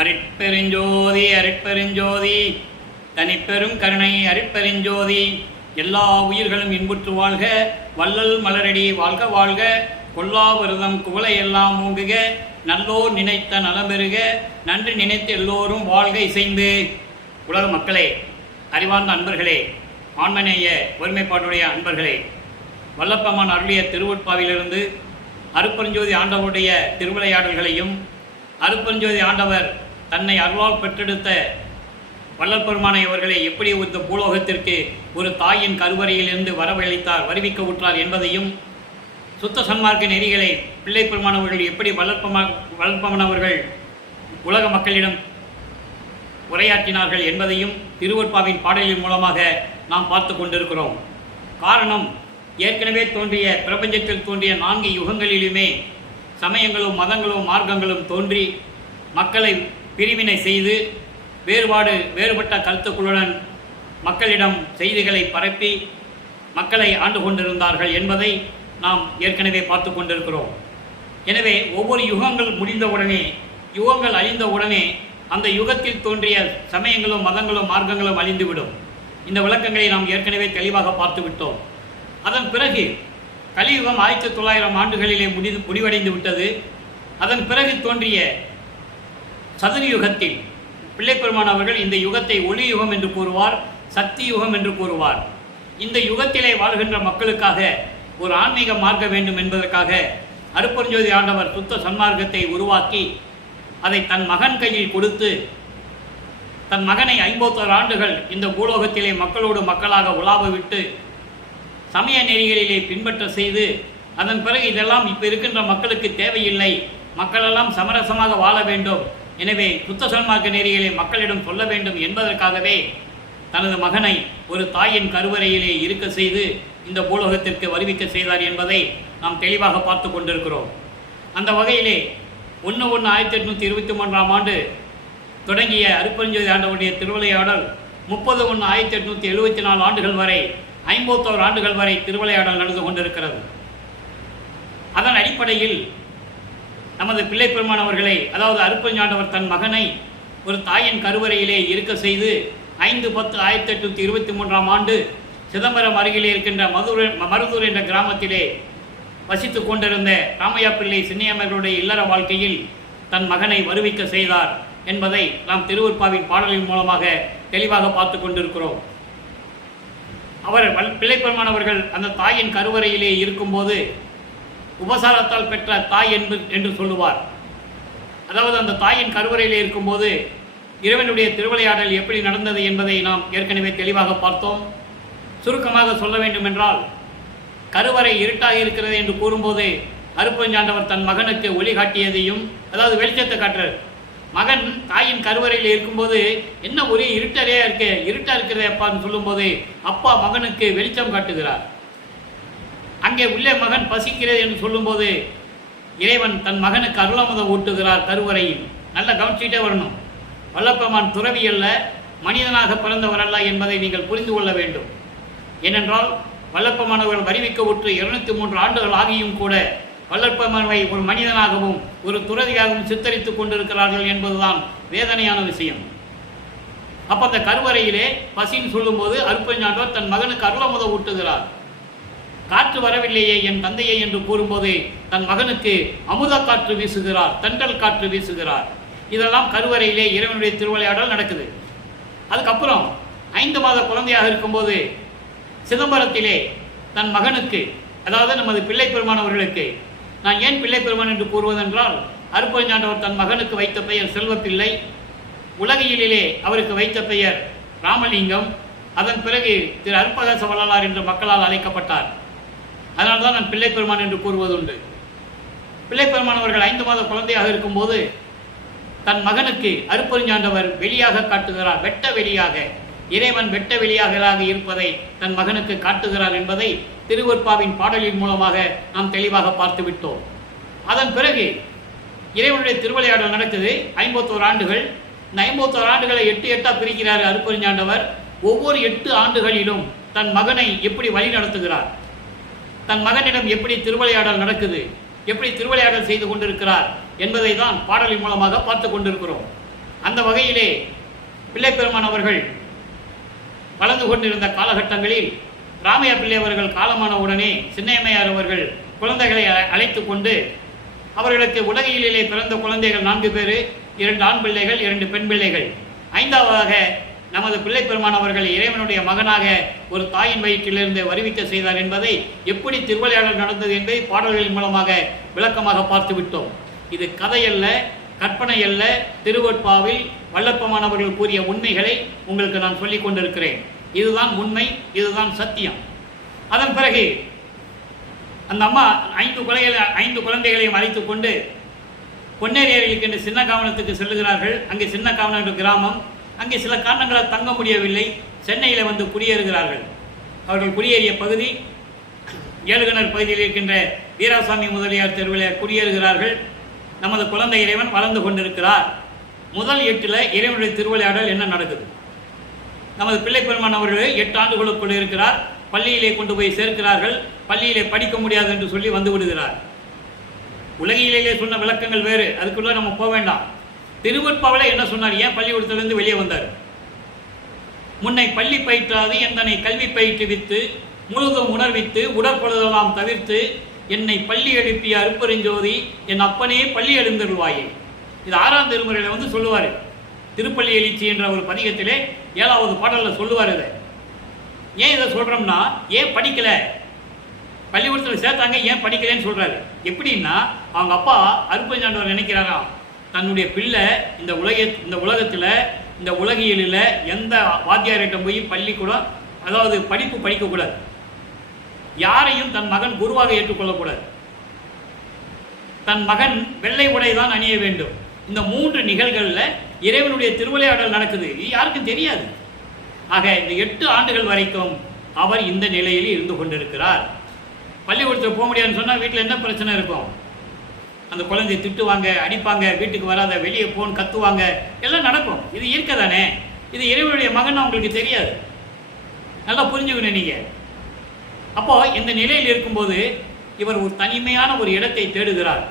அருட்பெருஞ்சோதி அருட்பெருஞ்சோதி தனிப்பெரும் கருணை அருட்பெருஞ்சோதி. எல்லா உயிர்களும் இன்புற்று வாழ்க, வள்ளல் மலரடி வாழ்க வாழ்க, கொல்லாவிரதம் குவளை எல்லாம் ஓங்குக, நல்லோர் நினைத்த நலம்பெறுக, நன்றி நினைத்து எல்லோரும் வாழ்க இசைந்து. உலக மக்களே, அறிவார்ந்த அன்பர்களே, ஆன்மநேய ஒருமைப்பாட்டுடைய அன்பர்களே, வல்லப்பெருமான் அருளிய திருவுட்பாவிலிருந்து அருட்பெருஞ்சோதி ஆண்டவருடைய திருவிளையாடல்களையும், அருட்பெருஞ்சோதி ஆண்டவர் தன்னை அருளால் பெற்றெடுத்த வள்ளல் பெருமானை அவர்களை எப்படி இந்த பூலோகத்திற்கு ஒரு தாயின் கருவறையிலிருந்து வரவழைத்தார், வருவிக்க உற்றார் என்பதையும், சுத்த சன்மார்க்க நெறிகளை பிள்ளை பெருமானவர்கள் எப்படி வளர்ப்பமானவர்கள் உலக மக்களிடம் உரையாற்றினார்கள் என்பதையும் திருவொற்பாவின் பாடலின் மூலமாக நாம் பார்த்து கொண்டிருக்கிறோம். காரணம், ஏற்கனவே தோன்றிய பிரபஞ்சத்தில் தோன்றிய 4 யுகங்களிலுமே சமயங்களும் மதங்களும் மார்க்கங்களும் தோன்றி மக்களை பிரிவினை செய்து வேறுபட்ட கருத்துக்களுடன் மக்களிடம் செய்திகளை பரப்பி மக்களை ஆண்டு கொண்டிருந்தார்கள் என்பதை நாம் ஏற்கனவே பார்த்து கொண்டிருக்கிறோம். எனவே ஒவ்வொரு யுகங்கள் முடிந்தவுடனே, யுகங்கள் அழிந்தவுடனே அந்த யுகத்தில் தோன்றிய சமயங்களும் மதங்களும் மார்க்கங்களும் அழிந்துவிடும். இந்த விளக்கங்களை நாம் ஏற்கனவே தெளிவாக பார்த்து விட்டோம். அதன் பிறகு கலியுகம் 1900 ஆண்டுகளிலே முடிவடைந்து விட்டது. அதன் பிறகு தோன்றிய சதுர யுகத்தில் பிள்ளைப்பெருமான் அவர்கள் இந்த யுகத்தை ஒளி யுகம் என்று கூறுவார், சக்தி யுகம் என்று கூறுவார். இந்த யுகத்திலே வாழ்கின்ற மக்களுக்காக ஒரு ஆன்மீக மார்க்க வேண்டும் என்பதற்காக அருட்பெருஞ்சோதி ஆண்டவர் சுத்த சன்மார்க்கத்தை உருவாக்கி அதை தன் மகன் கையில் கொடுத்து, தன் மகனை 51 ஆண்டுகள் இந்த பூலோகத்திலே மக்களோடு மக்களாக உலாவ விட்டு சமய நெறிகளிலே பின்பற்ற செய்து, அதன் பிறகு இதெல்லாம் இப்போ இருக்கின்ற மக்களுக்கு தேவையில்லை, மக்களெல்லாம் சமரசமாக வாழ வேண்டும், எனவே சுத்த சன்மார்க்க நெறிகளை மக்களிடம் சொல்ல வேண்டும் என்பதற்காகவே தனது மகனை ஒரு தாயின் கருவறையிலே இருக்க செய்து இந்த பூலோகத்திற்கு வருவிக்க செய்தார் என்பதை நாம் தெளிவாக பார்த்து கொண்டிருக்கிறோம். அந்த வகையிலே 1/1/1823 ஆண்டு தொடங்கிய அருட்பெருஞ்சோதி ஆண்டவருடைய திருவிளையாடல் 30/1/1874 ஆண்டுகள் வரை, 51 ஆண்டுகள் வரை திருவிளையாடல் நடந்து கொண்டிருக்கிறது. அதன் அடிப்படையில் நமது பிள்ளை பெருமான் அவர்களை, அதாவது அருட்பெருஞ்சாண்டவர் தன் மகனை ஒரு தாயின் கருவறையிலே இருக்க செய்து 5/10/1823 ஆண்டு சிதம்பரம் அருகிலே இருக்கின்ற மருதூர் என்ற கிராமத்திலே வசித்து கொண்டிருந்த ராமையா பிள்ளை சின்னையம்மர்களுடைய இல்லற வாழ்க்கையில் தன் மகனை வருவிக்க செய்தார் என்பதை நாம் திருவொற்பாவின் பாடலின் மூலமாக தெளிவாக பார்த்து கொண்டிருக்கிறோம். அவர் பிள்ளை பெருமான் அவர்கள் அந்த தாயின் கருவறையிலே இருக்கும்போது உபசாரத்தால் பெற்ற தாய் என்று சொல்லுவார். அதாவது அந்த தாயின் கருவறையிலே இருக்கும்போது இறைவனுடைய திருவிளையாடல் எப்படி நடந்தது என்பதை நாம் ஏற்கனவே தெளிவாக பார்த்தோம். சுருக்கமாக சொல்ல வேண்டும் என்றால், கருவறை இருட்டாக இருக்கிறது என்று கூறும்போது அருட்பெருஞ்சாண்டவர் தன் மகனுக்கு ஒளி காட்டியதையும், அதாவது வெளிச்சத்தை காட்டுறார். மகன் தாயின் கருவறையில் இருக்கும்போது என்ன ஒரே இருட்டா இருக்கிறதே அப்பான்னு சொல்லும்போது அப்பா மகனுக்கு வெளிச்சம் காட்டுகிறார். அங்கே உள்ளே மகன் பசிக்கிறது என்று சொல்லும்போது இறைவன் தன் மகனுக்கு அருளமுதம் ஊட்டுகிறார் கருவறையில். நல்ல கவனிச்சுட்டே வரணும். வல்லப்பெருமான் துறவி அல்ல, மனிதனாக பிறந்தவர் அல்ல என்பதை நீங்கள் புரிந்து கொள்ள வேண்டும். ஏனென்றால் வல்லப்பெருமானவர்கள் வருவிக்க உற்று 203 ஆண்டுகள் ஆகியும் கூட வல்லப்பெருமானை ஒரு மனிதனாகவும் ஒரு துறவியாகவும் சித்தரித்துக் கொண்டிருக்கிறார்கள் என்பதுதான் வேதனையான விஷயம். அப்போ அந்த கருவறையிலே பசின்னு சொல்லும்போது அருட்பெருஞ்சாண்டவர் தன் மகனுக்கு அருளமுதம் ஊட்டுகிறார். காற்று வரவில்லையே என் தந்தையை என்று கூறும்போது தன் மகனுக்கு அமுத காற்று வீசுகிறார், தென்றல் காற்று வீசுகிறார். இதெல்லாம் கருவறையிலே இறைவனுடைய திருவிளையாடல் நடக்குது. அதுக்கப்புறம் 5 மாத குழந்தையாக இருக்கும்போது சிதம்பரத்திலே தன் மகனுக்கு, அதாவது நமது பிள்ளை பெருமான் அவர்களுக்கு, நான் ஏன் பிள்ளை பெருமான் என்று கூறுவதென்றால், அருட்பெருஞ்சாண்டவர் தன் மகனுக்கு வைத்த பெயர் செல்வப்பிள்ளை, உலகியலிலே அவருக்கு வைத்த பெயர் ராமலிங்கம், அதன் பிறகு திரு அருட்பதாச வள்ளலார் என்று மக்களால் அழைக்கப்பட்டார். அதனால்தான் நான் பிள்ளை பெருமான் என்று கூறுவதுண்டு. பிள்ளை பெருமான் அவர்கள் 5 மாத குழந்தையாக இருக்கும்போது தன் மகனுக்கு அருட்பெருஞ்சாண்டவர் வெளியாக காட்டுகிறார், வெட்ட வெளியாக, இறைவன் வெட்ட வெளியாக இருப்பதை தன் மகனுக்கு காட்டுகிறார் என்பதை திருவொற்பாவின் பாடலின் மூலமாக நாம் தெளிவாக பார்த்து விட்டோம். அதன் பிறகு இறைவனுடைய திருவிளையாடல் நடக்குது 51 ஆண்டுகள். இந்த 51 ஆண்டுகளை 8 பிரிக்கிறார் அருட்பெருஞ்சாண்டவர். ஒவ்வொரு 8 ஆண்டுகளிலும் தன் மகனை எப்படி வழி நடத்துகிறார், தன் மகனிடம் எப்படி திருவிளையாடல் நடக்குது, எப்படி திருவிளையாடல் செய்து கொண்டிருக்கிறார் என்பதை தான் பாடலின் மூலமாக பார்த்து கொண்டிருக்கிறோம். அந்த வகையிலே பிள்ளைப்பெருமான் அவர்கள் வளர்ந்து கொண்டிருந்த காலகட்டங்களில் ராமையா பிள்ளை அவர்கள் காலமான உடனே சின்னையம்மையார் அவர்கள் குழந்தைகளை அழைத்து கொண்டு அவர்களுக்கு உலகிலே பிறந்த குழந்தைகள் 4 பேர், 2 ஆண் பிள்ளைகள், 2 பெண் பிள்ளைகள். 5ஆவதாக நமது பிள்ளைப்பெருமான் அவர்கள் இறைவனுடைய மகனாக ஒரு தாயின் வயிற்றிலிருந்து வருவிக்க செய்தார் என்பதை எப்படி திருவிளையாடல் நடந்தது என்பதை பாடல்களின் மூலமாக விளக்கமாக பார்த்து விட்டோம். இது கதையல்ல, கற்பனை அல்ல. திருவொற்பாவில் வல்லப்பமானவர்கள் கூறிய உண்மைகளை உங்களுக்கு நான் சொல்லிக் கொண்டிருக்கிறேன். இதுதான் உண்மை, இதுதான் சத்தியம். அதன் பிறகு அந்த அம்மா 5 குழந்தைகளையும் அழைத்து கொண்டு பொன்னேரியில் இருக்கின்ற சின்ன காவனத்துக்கு செல்லுகிறார்கள். அங்கே சின்ன காவனம் என்ற கிராமம். அங்கே சில காரணங்களால் தங்க முடியவில்லை. சென்னையில் வந்து குடியேறுகிறார்கள். அவர்கள் குடியேறிய பகுதி ஏழுகிணர் பகுதியில் இருக்கின்ற வீராசாமி முதலியார் தெருவில் குடியேறுகிறார்கள். நமது குழந்தை இறைவன் வளர்ந்து கொண்டிருக்கிறார். முதல் 8 இறைவனுடைய திருவிளையாடல் என்ன நடக்குது? நமது பிள்ளைப்பெருமான் அவர்கள் 8 ஆண்டுகளுக்குள் இருக்கிறார். பள்ளியிலே கொண்டு போய் சேர்க்கிறார்கள். பள்ளியிலே படிக்க முடியாது என்று சொல்லி வந்து விடுகிறார். உலகிலேயே சொன்ன விளக்கங்கள் வேறு, அதுக்குள்ள நம்ம போக வேண்டாம். திருவொற்பாவில் என்ன சொன்னார்? ஏன் பள்ளிக்கூடத்திலிருந்து வெளியே வந்தார்? முன்னை பள்ளி பயிற்றாது எந்தனை கல்வி பயிற்றுவித்து முழுதும் உணர்வித்து உடற்பொழுதெல்லாம் தவிர்த்து என்னை பள்ளி எழுப்பிய அருப்பெருஞ்சோதி என் அப்பனே பள்ளி எழுந்தருள்வாயே. இது 6ஆம் திருமுறையில் வந்து சொல்லுவார். திருப்பள்ளி எழுச்சி என்ற ஒரு பதிகத்திலே 7வது பாடலில் சொல்லுவார். இதை ஏன் இதை சொல்கிறோம்னா, ஏன் படிக்கலை, பள்ளிக்கூடத்தில் சேர்த்தாங்க, ஏன் படிக்கலைன்னு சொல்கிறாரு. எப்படின்னா, அவங்க அப்பா அருப்பெருஞ்சாண்டவர் நினைக்கிறாரா, தன்னுடைய பிள்ளை இந்த உலகத்தில் இந்த உலகியலில் எந்த வாத்தியார்கிட்ட போய் பள்ளிக்கூடம், அதாவது படிப்பு படிக்கக்கூடாது, யாரையும் தன் மகன் குருவாக ஏற்றுக்கொள்ளக்கூடாது, தன் மகன் வெள்ளை உடை தான் அணிய வேண்டும். இந்த 3 நிகழ்களில் இறைவனுடைய திருவிளையாடல் நடக்குது. இது யாருக்கும் தெரியாது. ஆக இந்த 8 ஆண்டுகள் வரைக்கும் அவர் இந்த நிலையில் இருந்து கொண்டிருக்கிறார். பள்ளிக்கூடத்தில் போக முடியாதுன்னு சொன்னால் வீட்டில் என்ன பிரச்சனை இருக்கும்? அந்த குழந்தையை திட்டுவாங்க, அடிப்பாங்க, வீட்டுக்கு வராத, வெளியே போன்னு கத்துவாங்க, எல்லாம் நடக்கும். இது இயற்கை தானே. இது இறைவனுடைய மகன் அவங்களுக்கு தெரியாது. நல்லா புரிஞ்சுக்கணும் நீங்கள். அப்போது இந்த நிலையில் இருக்கும்போது இவர் ஒரு தனிமையான ஒரு இடத்தை தேடுகிறார்.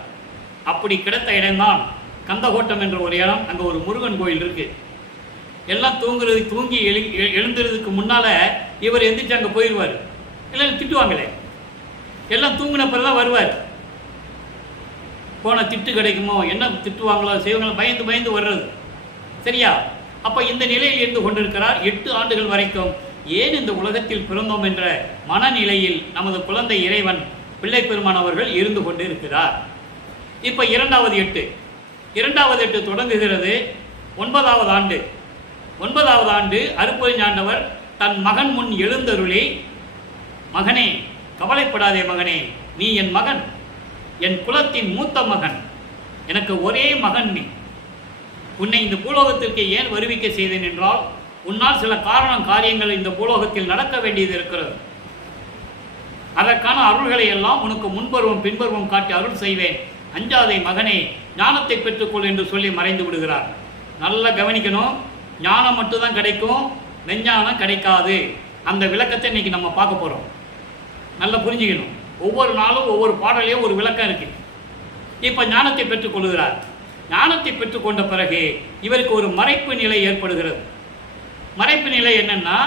அப்படி கிடைத்த இடம்தான் கந்தகோட்டம் என்ற ஒரு இடம். அங்கே ஒரு முருகன் கோயில் இருக்குது. எல்லாம் தூங்கி எழுந்துறதுக்கு முன்னால் இவர் எந்திரிச்சு அங்கே போயிடுவார். எல்லாம் திட்டுவாங்களே, எல்லாம் தூங்கின பிறகு தான் வருவார். போன திட்டு கிடைக்குமோ, என்ன திட்டுவாங்களோ செய்வாங்களோ, பயந்து வர்றது. சரியா? அப்போ இந்த நிலையில் இருந்து கொண்டிருக்கிறார் 8 ஆண்டுகள் வரைக்கும். ஏன் இந்த உலகத்தில் பிறந்தோம் என்ற மனநிலையில் நமது குழந்தை இறைவன் பிள்ளைப்பெருமான் அவர்கள் இருந்து கொண்டு இருக்கிறார். இப்போ 2வது 8 தொடங்குகிறது. 9வது ஆண்டு. 9வது ஆண்டு அருப்பெருஞ்சாண்டவர் தன் மகன் முன் எழுந்தருளி, மகனே கவலைப்படாதே மகனே, நீ என் மகன், என் குலத்தின் மூத்த மகன், எனக்கு ஒரே மகன் நீ. உன்னை இந்த பூலோகத்திற்கு ஏன் வருவிக்க செய்தேன் என்றால், உன்னால் சில காரியங்கள் இந்த பூலோகத்தில் நடக்க வேண்டியது இருக்கிறது. அதற்கான அருள்களை எல்லாம் உனக்கு முன்பருவம் பின்பருவம் காட்டி அருள் செய்வேன். அஞ்சாதை மகனே, ஞானத்தை பெற்றுக்கொள் என்று சொல்லி மறைந்து விடுகிறார். நல்லா கவனிக்கணும். ஞானம் மட்டும்தான் கிடைக்கும், மெஞ்ஞானம் கிடைக்காது. அந்த விளக்கத்தை இன்னைக்கு நம்ம பார்க்க போகிறோம். நல்லா புரிஞ்சுக்கணும். ஒவ்வொரு நாளும் ஒவ்வொரு பாடலையும் ஒரு விளக்கம் இருக்கு. இப்போ ஞானத்தை பெற்றுக்கொள்கிறார். ஞானத்தை பெற்றுக்கொண்ட பிறகு இவருக்கு ஒரு மறைப்பு நிலை ஏற்படுகிறது. மறைப்பு நிலை என்னன்னா,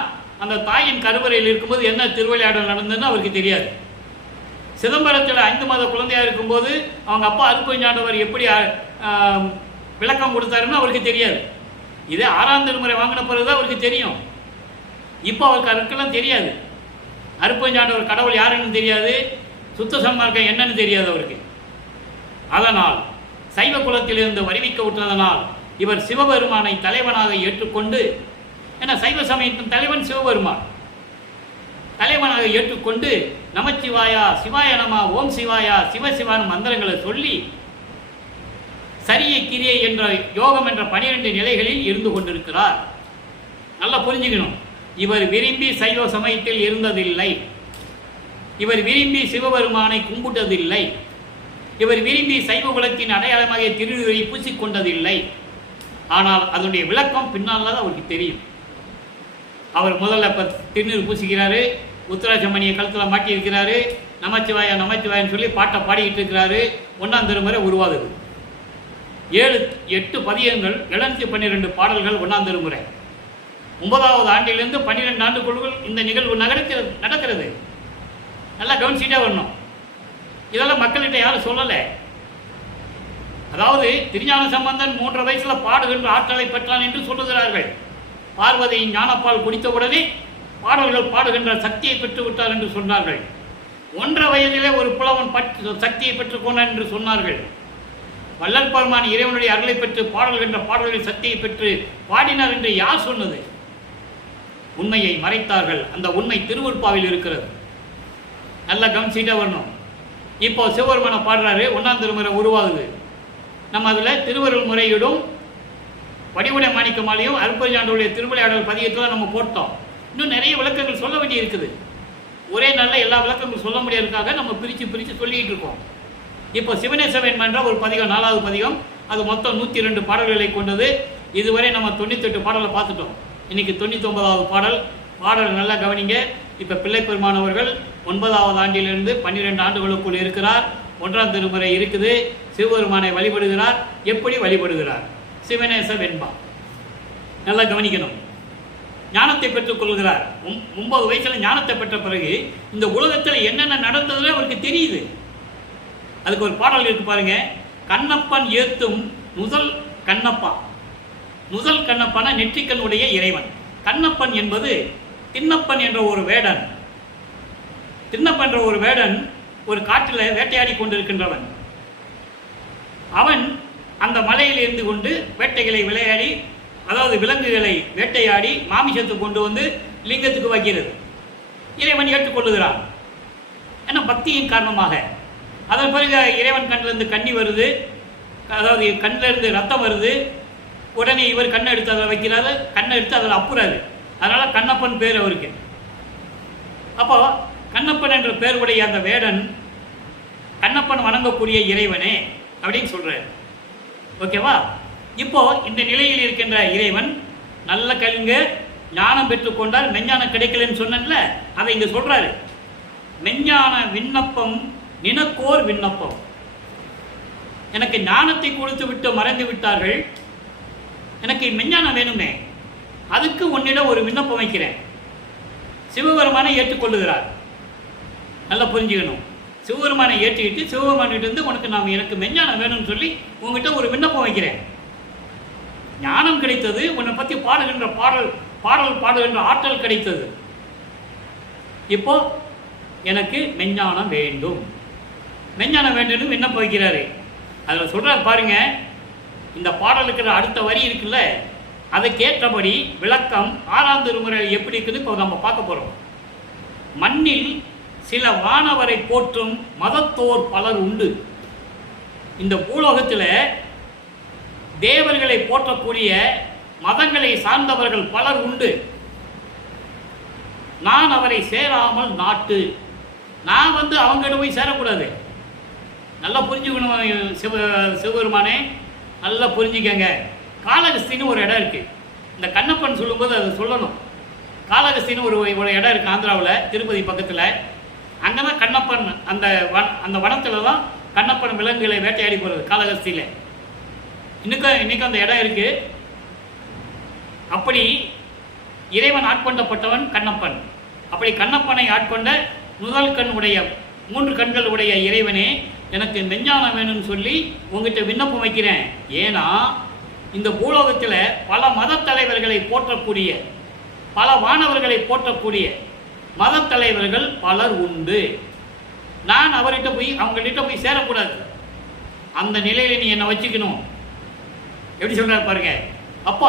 அந்த தாயின் கருவறையில் இருக்கும்போது என்ன திருவிளையாடல் நடந்ததுன்னு அவருக்கு தெரியாது. சிதம்பரத்தில் 5 மாத குழந்தையாக இருக்கும்போது அவங்க அப்பா அருப்பெருஞ்சாண்டவர் எப்படி விளக்கம் கொடுத்தாருன்னு அவருக்கு தெரியாது. இதே 6ஆம் திருமுறை வாங்கின பிறகுதான் அவருக்கு தெரியும். இப்போ அவருக்கு அதுக்கெல்லாம் தெரியாது. அருப்பெருஞ்சாண்டவர் கடவுள் யாருன்னு தெரியாது, சுத்த சன்மார்க்கம் என்னன்னு தெரியாது அவருக்கு. அதனால் சைவ குலத்திலிருந்து வருவிக்க விட்டதனால் இவர் சிவபெருமானை தலைவனாக ஏற்றுக்கொண்டு, ஏன்னா சைவ சமயத்தின் தலைவன் சிவபெருமான், தலைவனாக ஏற்றுக்கொண்டு நமச்சிவாயா, சிவாய நம, ஓம் சிவாயா, சிவசிவான மந்திரங்களை சொல்லி சரியை கிரியை என்ற யோகம் என்ற 12 நிலைகளில் இருந்து கொண்டிருக்கிறார். நல்லா புரிஞ்சுக்கணும். இவர் விரும்பி சைவ சமயத்தில் இருந்ததில்லை. இவர் விரும்பி சிவபெருமானை கும்பிட்டதில்லை. இவர் விரும்பி சைவ குலத்தின் அடையாளமாக திருநீரை பூசிக்கொண்டதில்லை. ஆனால் அதனுடைய விளக்கம் பின்னால் தான் அவருக்கு தெரியும். அவர் முதல்ல இப்போ திருநீர் பூசிக்கிறாரு, உத்தராட்சமணியை கழுத்தில் மாட்டியிருக்கிறாரு, நமச்சிவாயா நமச்சிவாயன்னு சொல்லி பாட்டை பாடிக்கிட்டு இருக்கிறாரு. 1ஆம் திருமுறை உருவாகுது. 7 8 பதியங்கள் 712 பாடல்கள் 1ஆம் திருமுறை. 9வது ஆண்டிலிருந்து 12 ஆண்டுக்குள் இந்த நிகழ்வு நடக்கிறது. நல்லா கவனிச்சுட்டே வரணும். இதெல்லாம் மக்கள்கிட்ட யாரும் சொல்லலை. அதாவது திருஞான சம்பந்தன் 3 வயசில் பாடுகின்ற ஆற்றலை பெற்றான் என்று சொல்லுகிறார்கள். பார்வதியின் ஞானப்பால் குடித்தவுடனே பாடல்கள் பாடுகின்ற சக்தியை பெற்று விட்டார் என்று சொன்னார்கள். 1.5 வயதிலே ஒரு புலவன் சக்தியை பெற்றுக்கொண்டான் என்று சொன்னார்கள். வள்ளல் பெருமான் இறைவனுடைய அருளை பெற்று பாடல்கின்ற பாடல்களின் சக்தியை பெற்று பாடினார் என்று யார் சொன்னது? உண்மையை மறைத்தார்கள். அந்த உண்மை திருவருட்பாவில் இருக்கிறது. நல்லா கவனிச்சுட்டே வரணும். இப்போ சிவபெருமானை பாடுறாரு, 1ஆம் திருமுறை உருவாகுது. நம்ம அதில் திருவருள் முறையிடும் வடிவுடை மாணிக்கமாலையும் அருட்பெருஞ்சாண்டவருடைய திருவிளையாடல் பதியத்தில் நம்ம போட்டோம். இன்னும் நிறைய விளக்கங்கள் சொல்ல வேண்டி இருக்குது. ஒரே நாளில் எல்லா விளக்கங்களும் சொல்ல முடியாததுக்காக நம்ம பிரித்து சொல்லிக்கிட்டு இருக்கோம். இப்போ சிவனேசவன் என்ற ஒரு பதிகம், 4வது பதிகம், அது மொத்தம் 102 பாடல்களை கொண்டது. இதுவரை நம்ம 98 பாடலை பார்த்துட்டோம். இன்னைக்கு 99வது பாடல் நல்லா கவனிங்க. இப்போ பிள்ளை பெருமானவர்கள் 9வது ஆண்டிலிருந்து 12 ஆண்டுகளுக்குள் இருக்கிறார். 1ஆம் திருமுறை இருக்குது. சிவபெருமானை வழிபடுகிறார். எப்படி வழிபடுகிறார்? சிவனேச வெண்பா. நல்லா கவனிக்கணும். ஞானத்தை பெற்றுக் கொள்கிறார். 9 வயசில் ஞானத்தை பெற்ற பிறகு இந்த உலகத்தில் என்னென்ன நடந்ததுன்னு அவருக்கு தெரியுது. அதுக்கு ஒரு பாடல் இருக்கு பாருங்க. கண்ணப்பன் ஏத்தும் நுதல் கண்ணப்பா. நுதல் கண்ணப்பன நெற்றிக்கண்ணுடைய இறைவன். கண்ணப்பன் என்பது திண்ணப்பன் என்ற ஒரு வேடன். திண்ணப்பன் என்ற ஒரு வேடன் ஒரு காட்டில் வேட்டையாடி கொண்டிருக்கின்றவன். அவன் அந்த மலையில் இருந்து கொண்டு வேட்டைகளை விளையாடி, அதாவது விலங்குகளை வேட்டையாடி மாமிசத்தை கொண்டு வந்து லிங்கத்துக்கு வைக்கிறது. இறைவன் ஏற்றுக்கொள்ளுகிறான். ஏன்னா பக்தியின் காரணமாக. அதன் பிறகு இறைவன் கண்ணிலிருந்து கண்ணி வருது, அதாவது கண்ணிலிருந்து ரத்தம் வருது. உடனே இவர் கண்ணை எடுத்து அதில் வைக்கிறாரு, கண்ணை எடுத்து அதில் அப்புறாரு. அதனால் கண்ணப்பன் பேர் அவருக்கு. அப்போ கண்ணப்பன் என்ற பேர் உடைய அந்த வேடன் கண்ணப்பன் வணங்கக்கூடிய இறைவனே அப்படின்னு சொல்கிறார். ஓகேவா? இப்போ இந்த நிலையில் இருக்கின்ற இறைவன் நல்ல கல்விங்க ஞானம் பெற்றுக்கொண்டார். மெஞ்ஞானம் கிடைக்கலன்னு சொன்னேன்ல, அதை இங்கே சொல்கிறாரு. மெஞ்ஞான விண்ணப்பம் நினக்கோர் விண்ணப்பம். எனக்கு ஞானத்தை கொடுத்து விட்டு மறைந்து விட்டார்கள், எனக்கு மெஞ்ஞானம் வேணுமே, அதுக்கு உன்னிடம் ஒரு விண்ணப்பம் வைக்கிறேன். சிவபெருமானை ஏற்றுக்கொள்ளுகிறார். நல்லா புரிஞ்சுக்கணும். சிவபெருமானை ஏற்றுக்கிட்டு சிவபெருமானிலிருந்து உனக்கு எனக்கு மெஞ்ஞானம் வேணும்னு சொல்லி உங்ககிட்ட ஒரு விண்ணப்பம் வைக்கிறேன். ஞானம் கிடைத்தது. உன்னை பற்றி பாடுகின்ற பாடல் பாடுகின்ற ஆற்றல் கிடைத்தது. இப்போ எனக்கு மெஞ்ஞானம் வேண்டும், மெஞ்ஞானம் வேண்டும் விண்ணப்பம் வைக்கிறாரு. அதில் சொல்கிறார் பாருங்க. இந்த பாடலுக்கு அடுத்த வரி இருக்குல்ல, அதுக்கேற்றபடி விளக்கம் 6ஆம் திருமுறை எப்படி இருக்குன்னு இப்போ நம்ம பார்க்க போகிறோம். மண்ணில் சில வானவரை போற்றும் மதத்தோர் பலர் உண்டு. இந்த பூலோகத்தில் தேவர்களை போற்றக்கூடிய மதங்களை சார்ந்தவர்கள் பலர் உண்டு. நான் அவரை சேராமல் நாட்டு. நான் அவங்ககிட்ட போய் சேரக்கூடாது. நல்லா புரிஞ்சுக்கணும். சிவபெருமானே நல்லா புரிஞ்சுக்கங்க. காளகஸ்தின்னு ஒரு இடம் இருக்குது. இந்த கண்ணப்பன் சொல்லும்போது அதை சொல்லணும். காளகஸ்தின்னு ஒரு இடம் இருக்குது ஆந்திராவில், திருப்பதி பக்கத்தில். அங்கே தான் கண்ணப்பன் அந்த வனத்தில் தான் கண்ணப்பன் விலங்குகளை வேட்டையாடி போகிறது காளகஸ்தியில். இன்னைக்கும் அந்த இடம் இருக்குது. அப்படி இறைவன் ஆட்கொண்டப்பட்டவன் கண்ணப்பன். அப்படி கண்ணப்பனை ஆட்கொண்ட முதல் கண் உடைய 3 கண்கள் உடைய இறைவனே, எனக்கு மெஞ்ஞானம் வேணும்னு சொல்லி உங்ககிட்ட விண்ணப்பம் வைக்கிறேன். ஏன்னா இந்த பூலோகத்தில் பல மத தலைவர்களை போற்றக்கூடிய, பல வானவர்களை போற்றக்கூடிய மத தலைவர்கள் பலர் உண்டு. நான் அவங்ககிட்ட போய் சேரக்கூடாது. அந்த நிலையில் நீ என்னை வச்சுக்கணும். எப்படி சொல்றாரு பாருங்க. அப்போ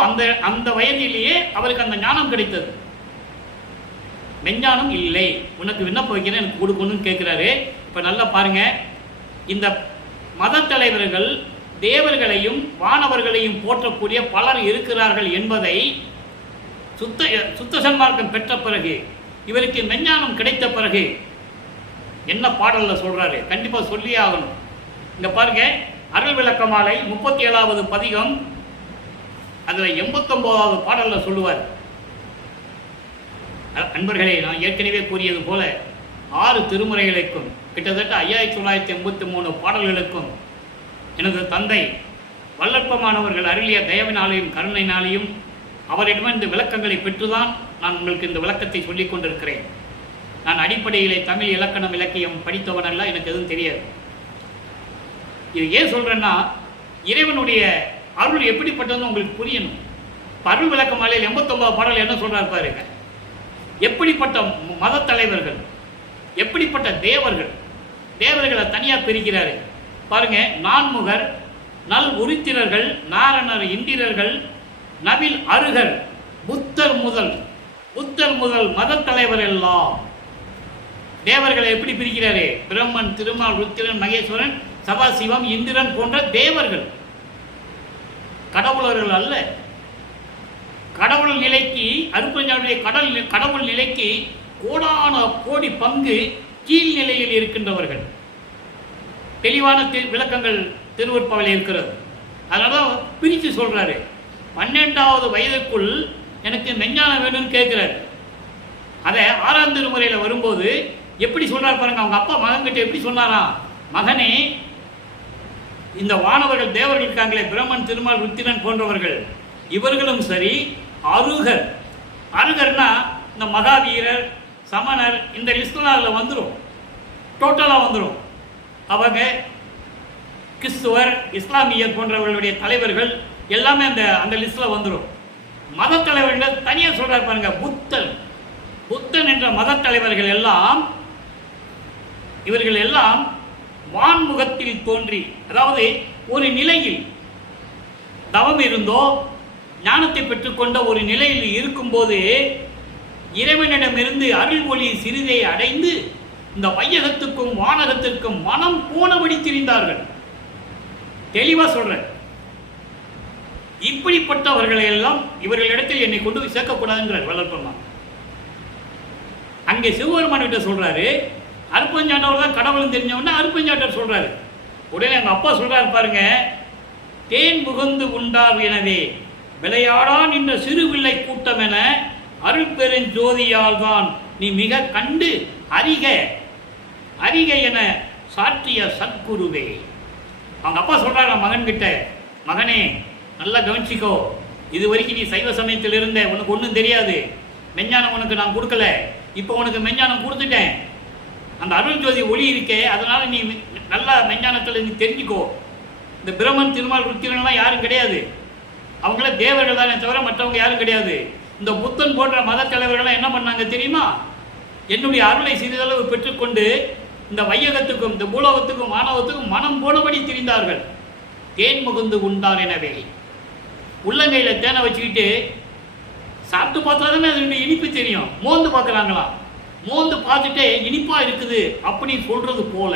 அந்த வயதிலேயே அவருக்கு அந்த ஞானம் கிடைத்தது. மெஞ்ஞானம் இல்லை, உனக்கு விண்ணப்பம் வைக்கிறேன், எனக்கு கொடுக்கணும்னு கேட்குறாரு. இப்போ நல்லா பாருங்க. இந்த மத தலைவர்கள் தேவர்களையும் வானவர்களையும் போற்றக்கூடிய பலர் இருக்கிறார்கள் என்பதை சுத்த சன்மார்க்கம் பெற்ற பிறகு, இவருக்கு மெஞ்ஞானம் கிடைத்த பிறகு என்ன பாடலில் சொல்கிறாரு, கண்டிப்பாக சொல்லியே ஆகணும். இங்கே பாருங்க. அருள் விளக்கமாலை 37வது பதிகம், அதில் 89வது பாடலில் சொல்லுவார். அன்பர்களே, நான் ஏற்கனவே கூறியது போல 6 திருமுறைகளுக்கும் கிட்டத்தட்ட 5983 பாடல்களுக்கும் எனது தந்தை வல்லற்பமானவர்கள் அருளிய தயவினாலேயும் கருணையினாலேயும் அவரிடம் இந்த விளக்கங்களை பெற்றுதான் நான் உங்களுக்கு இந்த விளக்கத்தை சொல்லிக் கொண்டிருக்கிறேன். நான் அடிப்படையிலே தமிழ் இலக்கணம் இலக்கியம் படித்தவனல்ல, எனக்கு எதுவும் தெரியாது. இது ஏன் சொல்கிறேன்னா, இறைவனுடைய அருள் எப்படிப்பட்டதுன்னு உங்களுக்கு புரியணும். அருள் விளக்க மாலையில் 89 பாடல் என்ன சொல்கிறார் பாருங்க. எப்படிப்பட்ட மத தலைவர்கள், எப்படிப்பட்ட தேவர்களை தனியாக பிரிக்கிறாரு பாருங்க. நான்முகர், நல் உருத்திரர்கள், நாரணர், இந்திரர்கள், நவில் அருகர், புத்தர் முதல் மத தலைவர் எல்லாம் தேவர்களை எப்படி பிரிக்கிறாரு? பிரம்மன், திருமால், ருத்திரன், மகேஸ்வரன், சதாசிவம், இந்திரன் போன்ற தேவர்கள், கடவுளர்கள் அல்ல. கடவுள் நிலைக்கு அருட்பெருஞ்சானுடைய கடவுள் நிலைக்கு கோடான கோடி பங்கு கீழ்நிலையில் இருக்கின்றவர்கள். தெளிவான விளக்கங்கள் திருவருட்பாவில் இருக்கிறது. அதனால பிரித்து சொல்றாரு. 12வது வயதுக்குள் எனக்கு மெஞ்ஞானம் வேணும்னு கேட்கிறாரு. அதை 6ஆம் திருமுறையில் வரும்போது எப்படி சொல்றாரு பாருங்க. அவங்க அப்பா மகன்கிட்ட எப்படி சொன்னாராம், மகனே, இந்த வானவர்கள் தேவர்கள் இருக்காங்களே, பிரம்மன், திருமால், ருத்திரன் போன்றவர்கள், இவர்களும் சரி, அருகர்னா இந்த மகாவீரர், சமணர், இந்த லிஸ்ட்லாம் அதில் வந்துடும், டோட்டலாக வந்துடும். அவங்க கிறிஸ்துவர், இஸ்லாமியர் போன்றவர்களுடைய தலைவர்கள் எல்லாமே அந்த லிஸ்ட்டில் வந்துடும். மத தலைவர்கள் தனியாக சொல்கிறார் பாருங்க. புத்தன் என்ற மத தலைவர்கள் எல்லாம், இவர்கள் எல்லாம் வான்முகத்தில் தோன்றி, அதாவது ஒரு நிலையில் தவம் இருந்தோ ஞானத்தை பெற்றுக்கொண்ட ஒரு நிலையில் இருக்கும்போது இறைவனிடமிருந்து அருள் ஒளி சிறிதை அடைந்து இந்த வையகத்துக்கும் வானகத்திற்கும் மனம் போனபடி திரிந்தார்கள். தெளிவா சொல்றேன். இப்படிப்பட்டவர்களை எல்லாம் இவர்களிடத்தில் என்னை கொண்டு போய் சேர்க்கக்கூடாதுங்கிறார் வல்லற்பெருமான். அங்கே சிவபெருமான் கிட்ட சொல்றாரு, அருட்பெருஞ்சாண்டவர் தான் கடவுள் தெரிஞ்சவொன்னே அருட்பெருஞ்சாண்டவர் சொல்றாரு. உடனே எங்க அப்பா சொல்றாரு பாருங்க, தேன் முகந்து உண்டார் எனவே விளையாடான் என்ற சிறு பிள்ளை கூட்டம் என அருள் பெருஞ்சோதியால் தான் நீ மிக கண்டு அறிக என சாற்றிய சத்குருவே. அவங்க அப்பா சொல்றாங்க மகன்கிட்ட, மகனே நல்லா கவனிச்சிக்கோ, இது வரைக்கும் நீ சைவ சமயத்தில் இருந்த, உனக்கு ஒன்றும் தெரியாது, மெஞ்ஞானம் உனக்கு நான் கொடுக்கல, இப்போ உனக்கு மெஞ்ஞானம் கொடுத்துட்டேன், அந்த அருள் ஜோதி ஒளி இருக்கே, அதனால நீ நல்லா மெஞ்ஞானத்தில் நீ தெரிஞ்சுக்கோ. இந்த பிரம்மன், திருமால், ருத்திரன்லாம் யாரும் கிடையாது, அவங்கள தேவர்கள் தானே தவிர மற்றவங்க யாரும் கிடையாது. இந்த புத்தன் போன்ற மத தலைவர்கள்லாம் என்ன பண்ணாங்க தெரியுமா? என்னுடைய அருளை சிறிதளவு பெற்றுக்கொண்டு இந்த வையகத்துக்கும் இந்த பூலோகத்துக்கும் மாணவத்துக்கும் மனம் போனபடி திரிந்தார்கள். தேன் முகுந்து உண்டார் எனவே, உள்ளங்கையில் தேனை வச்சுக்கிட்டு சாப்பிட்டு பார்த்தா தானே அதனுடைய இனிப்பு தெரியும். மோந்து பார்க்குறாங்களாம். மோந்து பார்த்துட்டு இனிப்பாக இருக்குது அப்படின்னு சொல்றது போல,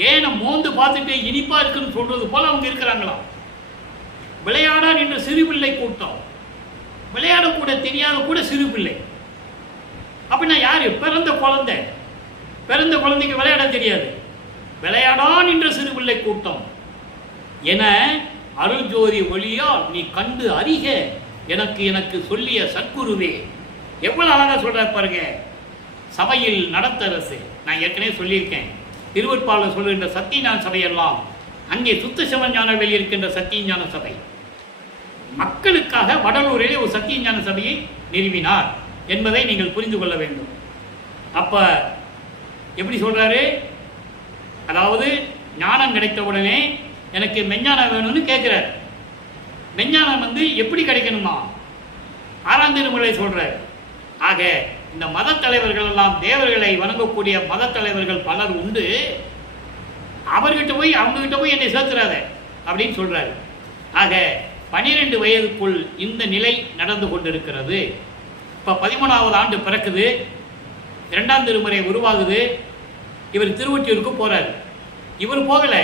தேனை மோந்து பார்த்துட்டு இனிப்பாக இருக்குன்னு சொல்றது போல அவங்க இருக்கிறாங்களாம். விளையாடான் என்ற சிறு பிள்ளை கூட்டம், விளையாடக்கூட தெரியாத கூட சிறு பிள்ளை. அப்படின்னா யாரு? பிறந்த குழந்தைக்கு விளையாட தெரியாது. விளையாடான் என்ற சிறு பிள்ளை கூட்டம் என அருள் ஜோதி ஒளியால் நீ கண்டு அறிக எனக்கு சொல்லிய சத்குருவே. எவ்வளவு அழகா சொல்றாரு பாருங்க. சபையில் நடத்தரசு, நான் ஏற்கனவே சொல்லியிருக்கேன், திருவருட்பாவில் சொல்லுகின்ற சத்தியஞான சபையெல்லாம் அங்கே சுத்த சிவஞானவில் இருக்கின்ற சத்தியஞான சபை மக்களுக்காக வடலூரிலே ஒரு சத்தியஞான சபையை நிறுவினார் என்பதை நீங்கள் புரிந்து கொள்ள வேண்டும். அப்ப எப்படி சொல்றாரு? அதாவது ஞானம் கிடைத்த உடனே எனக்கு மெஞ்ஞானம் வேணும்னு கேட்கிறார். மெஞ்ஞானம் எப்படி கிடைக்கணுமா? 6ஆம் திருமுறை சொல்றார். ஆக இந்த மத தலைவர்கள் எல்லாம் தேவர்களை வணங்கக்கூடிய மத தலைவர்கள் பலர் உண்டு, அவர்கிட்ட போய் அவங்ககிட்ட போய் என்னை சேர்த்துறாத அப்படின்னு சொல்றாரு. ஆக 12 வயதுக்குள் இந்த நிலை நடந்து கொண்டிருக்கிறது. இப்போ 13வது ஆண்டு பிறக்குது, 2ஆம் திருமுறை உருவாகுது. இவர் திருவொற்றியூருக்கு போறாரு. இவர் போகல,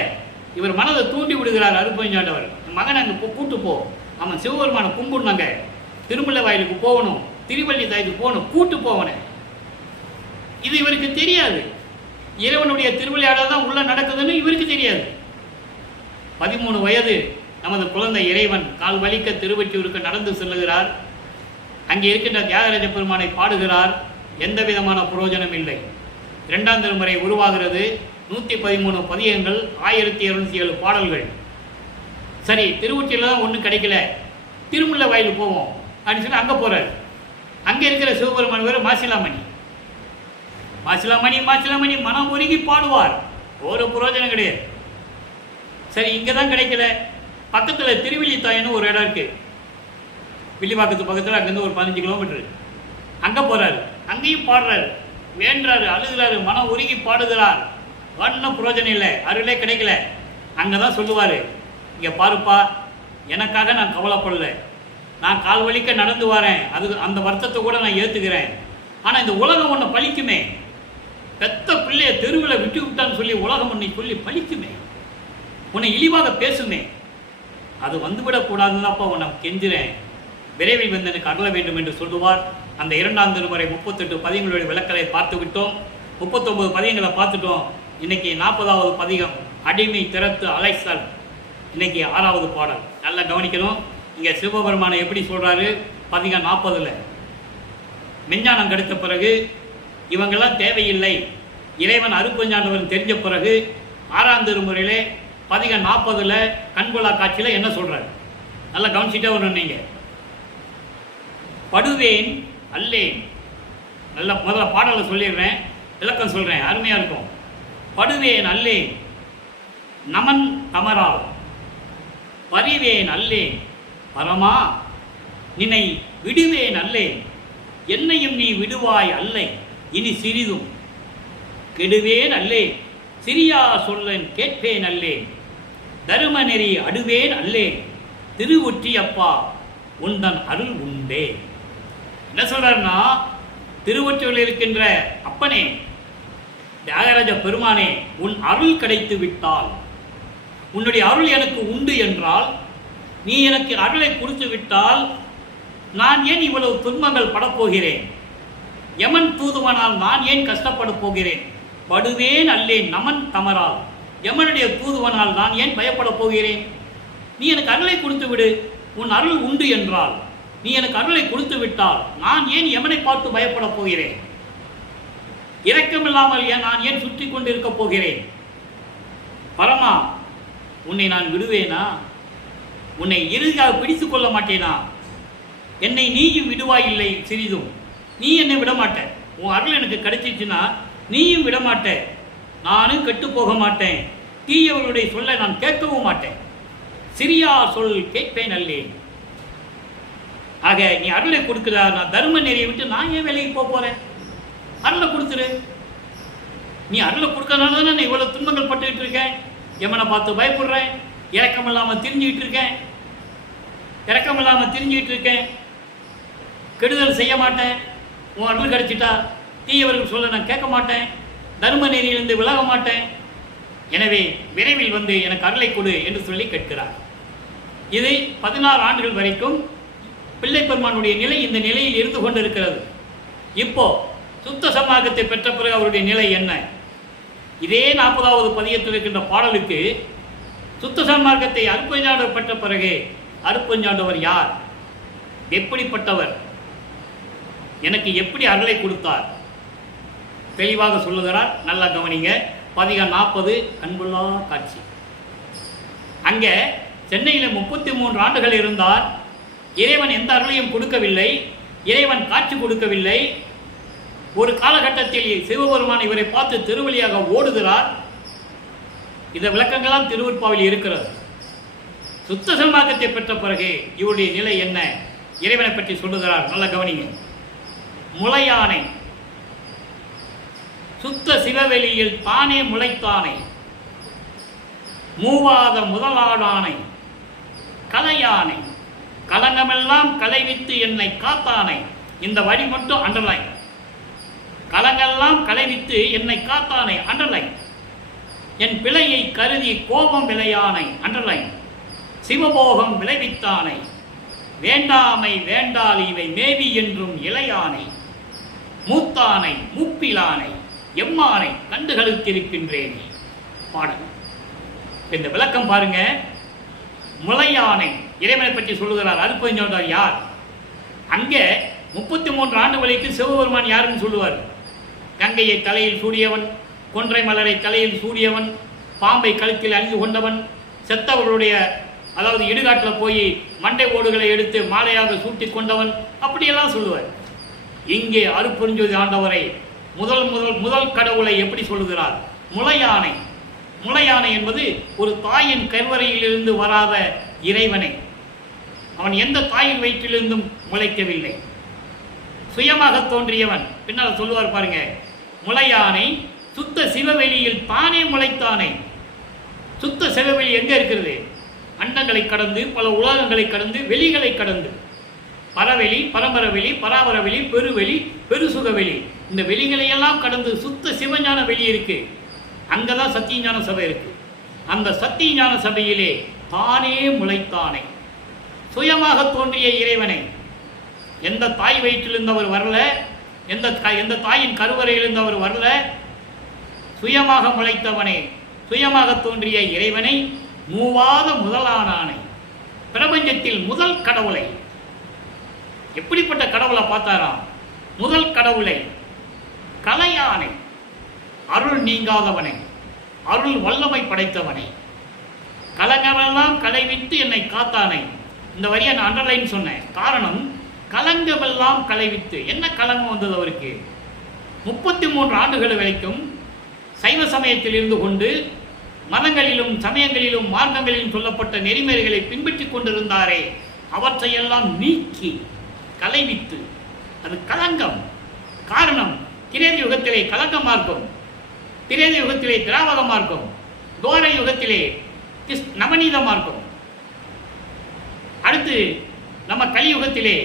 இவர் மனதை தூண்டி விடுகிறார் அருட்பெருஞ்சாண்டவர். மகன் அங்கே கூட்டு போ, அவன் சிவபெருமான கும்பிடுனாங்க, திருமலை வாயிலுக்கு போகணும், திருவள்ளி தாய்க்கு போகணும், கூட்டு போவனே. இது இவருக்கு தெரியாது. இறைவனுடைய திருவிளையாடல் தான் உள்ள நடக்குதுன்னு இவருக்கு தெரியாது. 13 வயது நமது குழந்தை இறைவன் கால் வலிக்க திருவொற்றியூருக்கு நடந்து செல்லுகிறார். அங்கே இருக்கின்ற தியாகராஜ பெருமானை பாடுகிறார். எந்த விதமான புரோஜனம் இல்லை. 2ஆம் திருமுறை உருவாகிறது. 113 பதியங்கள், 1207 பாடல்கள். சரி திருவொற்றியில் தான் ஒன்றும் கிடைக்கல, திருமுல்லை வயலுக்கு போவோம் அப்படின்னு சொல்லி அங்கே போகிறார். அங்கே இருக்கிற சிவபெருமான் பேர் மாசிலாமணி. மாசிலாமணி மாசிலாமணி மனம் உருகி பாடுவார், ஒரு புரோஜனம் கிடையாது. சரி இங்கே தான் கிடைக்கல, பக்கத்தில் திருவிழித்தாயன்னு ஒரு இடம் இருக்குது, வில்லிவாக்கத்து பக்கத்தில், அங்கேருந்து ஒரு 15 கிலோமீட்டர். அங்கே போகிறாரு, அங்கேயும் பாடுறாரு, வேண்டுறாரு, அழுகிறாரு, மனம் உருகி பாடுகிறார். ஒன்றும் புரோஜனம் இல்லை, அருளே கிடைக்கல. அங்கே தான் சொல்லுவார், இங்கே பாருப்பா, எனக்காக நான் கவலைப்படலை, நான் கால் வலிக்க நடந்து வரேன், அது அந்த வருத்தத்தை கூட நான் ஏற்றுக்கிறேன். ஆனால் இந்த உலகம் ஒன்று பழிக்குமே, பெத்த பிள்ளைய தெருவில் விட்டு விட்டான்னு சொல்லி உலகம் ஒன்றை சொல்லி பழிக்குமே, உன்னை இழிவாக பேசுமே, அது வந்துவிடக்கூடாதுன்னாப்பா உன்னை கெஞ்சுறேன், விரைவில் வந்து எனக்கு அருள வேண்டும் என்று சொல்லுவார். அந்த 2ஆம் திருமுறை 38 பதிகங்களுடைய விளக்கலை பார்த்து விட்டோம், 39 பதிகங்களை பார்த்துட்டோம். இன்னைக்கு 40வது பதிகம் அடிமை திறத்து அலைசல், இன்னைக்கு 6வது பாடல். நல்லா கவனிக்கணும். இங்கே சிவபெருமானை எப்படி சொல்கிறாரு, பதிகம் 40ல் மெஞ்ஞானம் கிடைத்த பிறகு இவங்கெல்லாம் தேவையில்லை, இறைவன் அருப்பஞ்சாண்டவன் தெரிஞ்ச பிறகு 6ஆம் திருமுறையிலே பதிகம் 40ல் கண்கொள்ளா காட்சியில் என்ன சொல்கிறார், நல்லா கவனிச்சுட்டே வரணும். நீங்கள் படுவேன் அல்லேன், நல்ல முதல்ல பாடலை சொல்லிடுறேன், விளக்கம் சொல்கிறேன், அருமையாக இருக்கும். படுவேன் அல்லேன் நமன் தமரால், பறிவேன் அல்லேன் பரமா, நினை விடுவேன் அல்லேன், என்னையும் நீ விடுவாய் அல்லை, இனி சிறிதும் கெடுவேன் அல்லேன், சிறியா சொல்லன் கேட்பேன் அல்லேன், தரும நெறி அடுவேன் அல்லேன், திருவொற்றியப்பா உந்தன் அருள் உண்டே. என்ன சொல்றாருன்னா, திருவொற்றியில் இருக்கின்ற அப்பனே, தியாகராஜ பெருமானே, உன் அருள் கிடைத்து விட்டால், உன்னுடைய அருள் எனக்கு உண்டு என்றால், நீ எனக்கு அருளை கொடுத்து விட்டால் நான் ஏன் இவ்வளவு துன்பங்கள் படப்போகிறேன், யமன் தூதுவனால் நான் ஏன் கஷ்டப்பட போகிறேன், படுவேன் அல்லேன் நமன் தமரால், யமனுடைய தூதுவனால் நான் ஏன் பயப்பட போகிறேன், நீ எனக்கு அருளை கொடுத்து விடு, உன் அருள் உண்டு என்றால், நீ எனக்கு அருளை கொடுத்து விட்டால் நான் ஏன் யமனை பார்த்து பயப்பட போகிறேன், இரக்கமில்லாமல் நான் ஏன் சுற்றி கொண்டு இருக்க போகிறேன், பரமா உன்னை நான் விடுவேனா, உன்னை இறுதியாக பிடித்து கொள்ள மாட்டேனா, என்னை நீயும் விடுவாய் இல்லை சிறிதும், நீ என்னை விட மாட்ட, உன் அருள் எனக்கு கிடைச்சிச்சுன்னா நீயும் விட மாட்ட, நானும் கெட்டு போக மாட்டேன், தீயவர்களுடைய சொல்ல நான் கேட்கவும் மாட்டேன், சிறியா சொல் கேட்பேன் அல்லேன். ஆக நீ அருளை கொடுக்குறா, நான் தர்ம நெறியை விட்டு நான் ஏன் வேலைக்கு போக போகிறேன், அருளை கொடுத்துரு. நீ அருளை கொடுக்கறதுனால தானே நான் இவ்வளோ துன்பங்கள் பட்டுக்கிட்டு இருக்கேன், யமனை பார்த்து பயப்படுறேன், இரக்கம் இல்லாமல் திரிஞ்சுக்கிட்டு இருக்கேன், கெடுதல் செய்ய மாட்டேன், உன் அருள் கிடைச்சிட்டா தீயவர்கள் சொல்ல நான் கேட்க மாட்டேன், தர்ம நெறியிலிருந்து விலக மாட்டேன், எனவே விரைவில் வந்து எனக்கு அருளை கொடு என்று சொல்லி கேட்கிறார். இது 16 ஆண்டுகள் வரைக்கும் பிள்ளை பெருமானுடைய நிலை இந்த நிலையில் இருந்து கொண்டிருக்கிறது. இப்போ சுத்த சமாகத்தை பெற்ற பிறகு அவருடைய நிலை என்ன? இதே 40வது பதிகத்தில் இருக்கின்ற பாடலுக்கு சுத்த சன்மார்க்கத்தை அருப்பஞ்சாண்டவர் பெற்ற பிறகு அருப்பஞ்சாண்டவர் யார், எப்படிப்பட்டவர், எனக்கு எப்படி அருளை கொடுத்தார் தெளிவாக சொல்லுகிறார். நல்லா கவனிங்க. பதிகம் 40 கண்கொள்ளா காட்சி. அங்கே சென்னையில் 33 ஆண்டுகள் இருந்தார். இறைவன் எந்த அருளையும் கொடுக்கவில்லை, இறைவன் காட்சி கொடுக்கவில்லை. ஒரு காலகட்டத்தில் சிவபெருமான் இவரை பார்த்து திருவழியாக ஓடுகிறார். இந்த விளக்கங்களாம் திருவருட்பாவில் இருக்கிறது. சுத்த சன்மார்க்கத்தை பெற்ற பிறகு இவருடைய நிலை என்ன, இறைவனை பற்றி சொல்லுகிறார். நல்ல கவனிங்க. முளையானை சுத்த சிவவெளியில் தானே முளைத்தானை, மூவாத முதலாடானை, கலையானை, கலங்கமெல்லாம் களைவித்து என்னை காத்தானை. இந்த வரி மட்டும் அண்டர்லைன். கலங்கெல்லாம் களைவித்து என்னை காத்தானை அண்டர்லைன். என் பிழையை கருதி கோபம் விளையானை அண்டர்லைன். சிவபோகம் விளைவித்தானை, வேண்டாமை வேண்டால் இவை மேவி என்றும் இளையானை, மூத்தானை மூப்பிலானை, எம்மானை கண்டுகளுக்கு இருக்கின்றேனே. பாடல். இந்த விளக்கம் பாருங்க. முளையானை இறைவனை பற்றி சொல்லுகிறார். அருப்பஞ்சாண்டவர் யார்? அங்கே 33 ஆண்டு வரைக்கும் சிவபெருமான் யாருன்னு சொல்லுவார். கங்கையை தலையில் சூடியவன், கொன்றை மலரை தலையில் சூடியவன், பாம்பை கழுத்தில் அணிந்து கொண்டவன், செத்தவர்களுடைய அதாவது இடுகாட்டில் போய் மண்டை ஓடுகளை எடுத்து மாலையாக சூட்டி கொண்டவன் அப்படியெல்லாம் சொல்லுவார். இங்கே அருட்பெருஞ்சோதி ஆண்டவரை முதல் கடவுளை எப்படி சொல்லுகிறார்? முளையானை. முளையானை என்பது ஒரு தாயின் கருவறையிலிருந்து வராத இறைவனை. அவன் எந்த தாயின் வயிற்றிலிருந்தும் முளைக்கவில்லை, சுயமாக தோன்றியவன். பின்னால் சொல்லுவார் பாருங்க, முளையானை சுத்த சிவவெளியில் தானே முளைத்தானே. சுத்த சிவவெளி எங்க இருக்கிறது? அண்டங்களை கடந்து, பல உலகங்களை கடந்து, வெளிகளை கடந்து, பரவெளி, பரம்பரவெளி, பராபரவெளி, பெருவெளி, பெருசுகவெளி, இந்த வெளிகளையெல்லாம் கடந்து சுத்த சிவஞான வெளி இருக்கு. அங்கதான் சத்தியஞான சபை இருக்கு. அந்த சத்தியஞான சபையிலே தானே முளைத்தானே, சுயமாக தோன்றிய இறைவனை. எந்த தாய் வயிற்றிலிருந்து அவர் வரல, எந்த தாயின் கருவறையிலிருந்து அவர் வரல, சுயமாக முளைத்தவனே, சுயமாக தோன்றிய இறைவனை, மூவாத முதலானானை, பிரபஞ்சத்தில் முதல் கடவுளை. எப்படிப்பட்ட கடவுளை பார்த்தாராம்? முதல் கடவுளை, கலையானை, அருள் நீங்காதவனை, அருள் வல்லமை படைத்தவனை, கலங்கமெல்லாம் களைவித்து என்னை காத்தானை. இந்த வரியை நான் அண்டர்லைன் சொன்னேன். காரணம், கலங்கமெல்லாம் களைவித்து. என்ன கலங்கம் வந்தது அவருக்கு? 33 ஆண்டுகள் வரைக்கும் சைவ சமயத்தில் இருந்து கொண்டு மதங்களிலும் சமயங்களிலும் மார்க்கங்களிலும் சொல்லப்பட்ட நெறிமுறைகளை பின்பற்றி கொண்டிருந்தாரே, அவற்றையெல்லாம் நீக்கி களைவித்து. அது கலங்கம். காரணம், கிரேத யுகத்திலே கலங்க மார்க்கம், திரேத யுகத்திலே திராவக மார்க்கம், தோர யுகத்திலே நவநீத மார்க்கம், அடுத்து நம்ம கலியுகத்திலே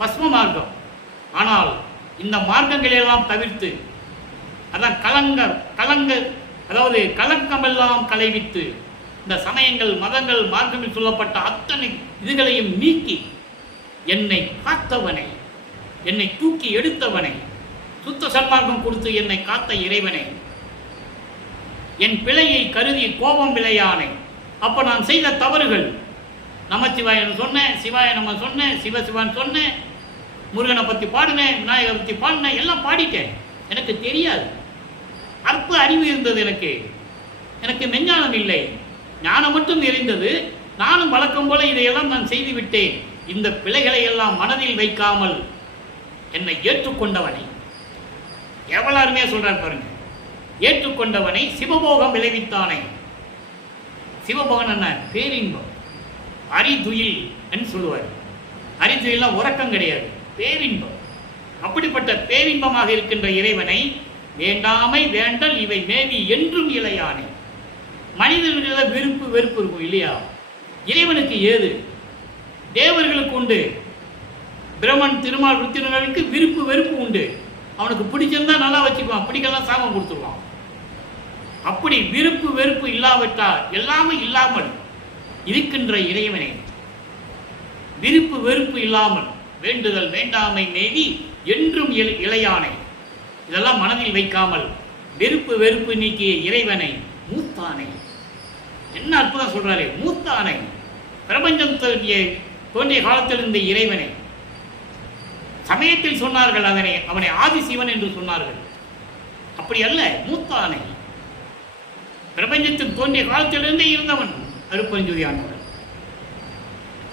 பஸ்ம மார்க்கம். ஆனால் இந்த மார்க்கங்களெல்லாம் தவிர்த்து, அதான் அதாவது கலக்கமெல்லாம் களைவித்து, இந்த சமயங்கள் மதங்கள் மார்க்கங்கள் சொல்லப்பட்ட அத்தனை இதுகளையும் நீக்கி என்னை காத்தவனை, என்னை தூக்கி எடுத்தவனை, சுத்த சன்மார்க்கம் கொடுத்து என்னை காத்த இறைவனை, என் பிழையை கருதி கோபம் விளையானை. அப்போ நான் செய்த தவறுகள், நமச்சிவாயன் சொன்னேன், சிவாய நம்ம சொன்னேன், சிவசிவான் சொன்னேன், முருகனை பற்றி பாடினேன், விநாயகரை பற்றி பாடினேன், எல்லாம் பாடிட்டேன். எனக்கு தெரியாது, அற்ப அறிவு இருந்தது. எனக்கு மெஞ்ஞானம் இல்லை, ஞானம் மட்டும் இருந்தது. நானும் வழக்கம் போல இதையெல்லாம் நான் செய்து விட்டேன். இந்த பிழைகளை எல்லாம் மனதில் வைக்காமல் என்னை ஏற்றுக்கொண்டவனை, எவ்வளவு அருமையா சொல்றார் பாருங்க. ஏற்றுக்கொண்டவனை, சிவபோகம் விளைவித்தானை. சிவபோகன் என்ன? பேரின்பம், அரிதுயில் என்று சொல்லுவார். அரிதுயிலாம் உறக்கம் கிடையாது, பேரின்பம். அப்படிப்பட்ட பேரின்பமாக இருக்கின்ற இறைவனை வேண்டாமை வேண்டல் இவை மேவி என்றும் இளையானே. மனிதர்களில் விருப்பு வெறுப்பு இருக்கும் இல்லையா? இறைவனுக்கு ஏது? தேவர்களுக்கு உண்டு, பிரம்மன் திருமால் ருத்திரர்களுக்கு விருப்பு வெறுப்பு உண்டு. அவனுக்கு பிடிச்சிருந்தா நல்லா வச்சுக்குவான், பிடிக்கலாம் சாபம் கொடுத்துருவான். அப்படி விருப்பு வெறுப்பு இல்லாவிட்டால், எல்லாமே இல்லாமல் இருக்கின்ற இறைவனை, விருப்பு வெறுப்பு இல்லாமல் வேண்டுதல் வேண்டாமை மேவி என்றும் இளையானை, இதெல்லாம் மனதில் வைக்காமல் வெறுப்பு வெறுப்பு நீக்கிய இறைவனை, மூத்தானை. என்ன அற்புதம் சொல்றாரு! மூத்தானை, பிரபஞ்சம் தோன்றிய காலத்தில் இருந்த இறைவனை. சமயத்தில் சொன்னார்கள் அவனை ஆதிசிவன் என்று சொன்னார்கள். அப்படி அல்ல, மூத்தானை, பிரபஞ்சத்தில் தோன்றிய காலத்திலிருந்தே இருந்தவன் அருட்பெருஞ்சோதி ஆண்டவர்.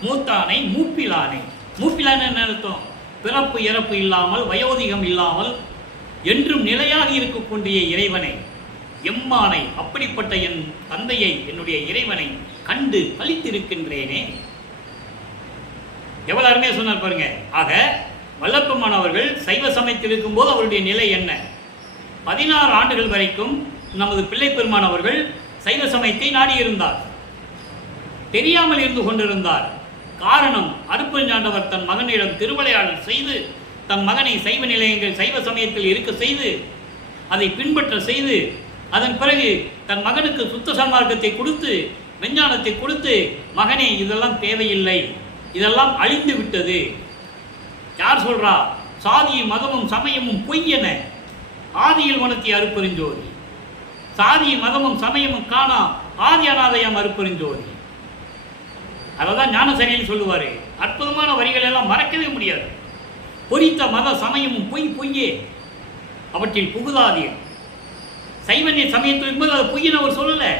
மூத்தானை, மூப்பிலானை. மூப்பிலான என்ன அர்த்தம்? பிறப்பு இறப்பு இல்லாமல், வயோதிகம் இல்லாமல் என்றும் நிலையாக இருக்கக்கூடிய இறைவனை, எம்மானை. அப்படிப்பட்ட என் தந்தையை, என்னுடைய இறைவனை கண்டு பலித்திருக்கின்றேனே. எவ்வளவு அருமையா சொன்னார் பாருங்க. ஆக வல்லப்பெருமானவர்கள் சைவ சமயத்தில் இருக்கும்போது அவருடைய நிலை என்ன? 16 ஆண்டுகள் வரைக்கும் நமது பிள்ளை பெருமானவர்கள் சைவ சமயத்தை நாடியிருந்தார், தெரியாமல் இருந்து கொண்டிருந்தார். காரணம், அருட்பெருஞ்சாண்டவர் தன் மகனிடம் திருவிளையாடல் செய்து, தன் மகனை சைவ நிலையங்கள் சைவ சமயத்தில் இருக்க செய்து, அதை பின்பற்ற செய்து, அதன் பிறகு தன் மகனுக்கு சுத்த சன்மார்க்கத்தை கொடுத்து, விஞ்ஞானத்தை கொடுத்து, மகனே இதெல்லாம் தேவையில்லை, இதெல்லாம் அழிந்து விட்டது. யார் சொல்றா? சாதியும் மதமும் சமயமும் பொய் என ஆதியில் உணர்த்திய அருட்பெருஞ்சோதி. சாதியும் மதமும் சமயமும் காணா ஆதி அநாதையாம் அருட்பெருஞ்சோதி. அதான் ஞானசரியில் சொல்லுவாரு. அற்புதமான வரிகள் எல்லாம் மறக்கவே முடியாது. பொறித்த மத சமயமும் பொய்யே, அவற்றில் புகுதாதீர். சைவன்ய சமயத்தில் இருக்கும்போது அதை பொய்யின்னு அவர் சொல்லலை.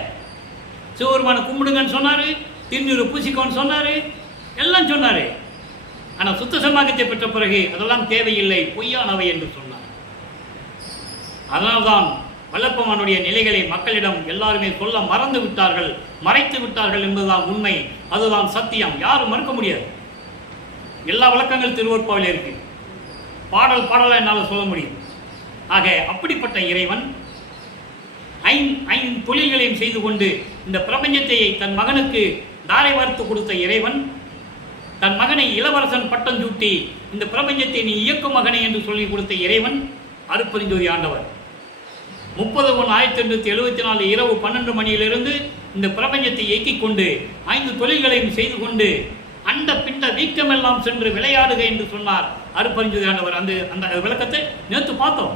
சிவபெருமான கும்பிடுங்கன்னு சொன்னார், திருநீறு பூசிக்கோன்னு சொன்னார், எல்லாம் சொன்னார். ஆனால் சுத்த சன்மார்க்கத்தை பெற்ற பிறகு அதெல்லாம் தேவையில்லை, பொய்யானவை என்று சொன்னார். அதனால்தான் வல்லப்பமானுடைய நிலைகளை மக்களிடம் எல்லாருமே சொல்ல மறந்து விட்டார்கள், மறைத்து விட்டார்கள் என்பதுதான் உண்மை. அதுதான் சத்தியம், யாரும் மறுக்க முடியாது. எல்லா விளக்கங்கள் திருவருட்பாவில் இருக்கு, பாடல் பாடலாக என்னால் சொல்ல முடியும். ஆக அப்படிப்பட்ட இறைவன் ஐந்து தொழில்களையும் செய்து கொண்டு இந்த பிரபஞ்சத்தை தன் மகனுக்கு தாரை வார்த்து கொடுத்த இறைவன், தன் மகனை இளவரசன் பட்டம் சூட்டி இந்த பிரபஞ்சத்தை நீ இயக்கும் மகனை என்று சொல்லி கொடுத்த இறைவன் அருட்பெருஞ்சோதி ஆண்டவர். 30/1/1974 இரவு 12 மணியிலிருந்து இந்த பிரபஞ்சத்தை இயக்கிக் கொண்டு 5 தொழில்களையும் செய்து கொண்டு அண்ட பிண்ட வீக்கமெல்லாம் சென்று விளையாடுக என்று சொன்னார் அருட்பெருஞ்சோதி ஆண்டவர். அந்த விளக்கத்தை நேற்று பார்த்தோம்.